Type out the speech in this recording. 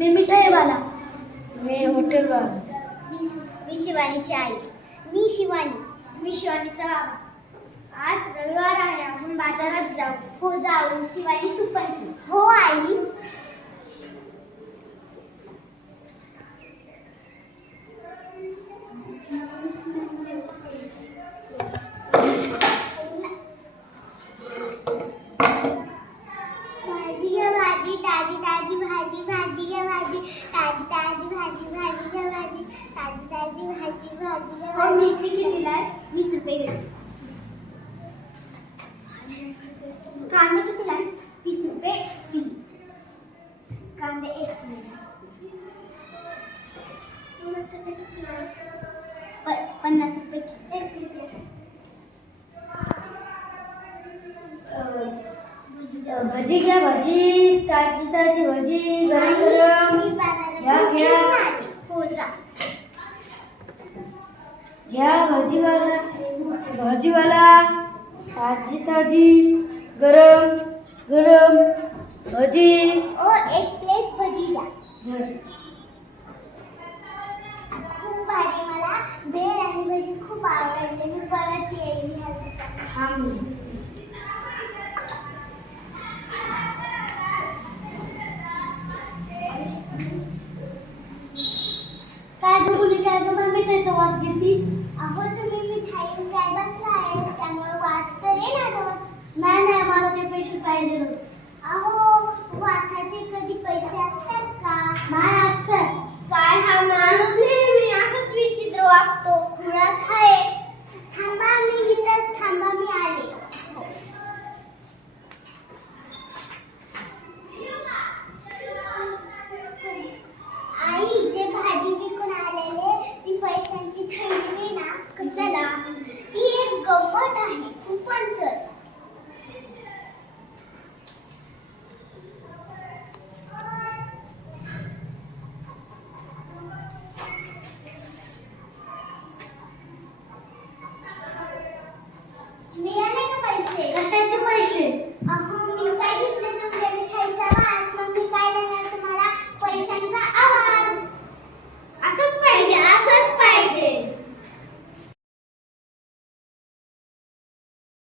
मी मिठाईवाला. मी हॉटेलवाला. मी शिवानीची आई. मी शिवानी. मी शिवानीचा बाबा. आज रविवार आहे, आपण बाजारात जाऊ. हो जाऊ. शिवानी तू पण चल. हो आई. भाजी घ्या भाजी, ताजी ताजी भाजी. भाजी घ्या भाजी, ताजी ताजी भाजी. भाजी घ्या भाजी, ताजी ताजी भाजी. भाजी घ्या भाजी. मेथी कितीला आहे? 20 रुपये किलो. कांदे कितीला आहे? 30 रुपये किलो. कांदे 1 किलो. 50 रुपये किलो. 1 किलो. भजी घ्या भजी, ताजी ताजी भजी, गरम गरम. घ्या घ्या. हो जा. घ्या भाजीवाला. भाजीवाला ताजी ताजी गरम गरम भजी. ओ 1 प्लेट भजी द्या. खूप भारी. मला भेळ आणि भजी खूप आवडले. मी परत येईल ह्या दुकानात. काय गं मुली, काय गं मला मिठाईचा वास घेती? अहो तुम्ही मिठाई काय बसलाय, त्यामुळे वास तर येणारच. नाही नाही, मला ते पैसे पाहिजे. अहो वासाचे कधी पैसे असतात का? नाही असतात. काय हा माणूस नेहमी असंच विचित्र वागतो. खुळाच आहे. थांबा मी इथंच थांबा, मी आले.